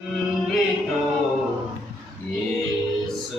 తండ్రితో యేసు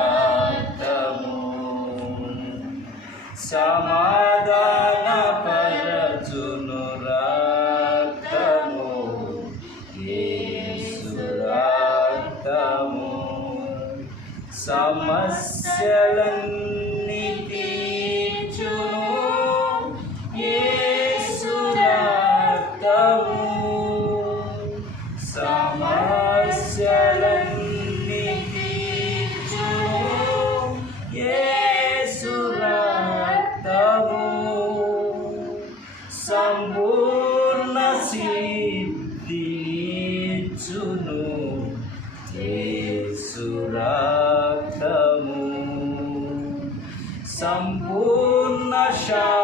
సమస్యలన్నీ తీర్చును యేసు సమస్యలన్నీ తీర్చును యేసు సంపూర్ణ సీ sampurna syah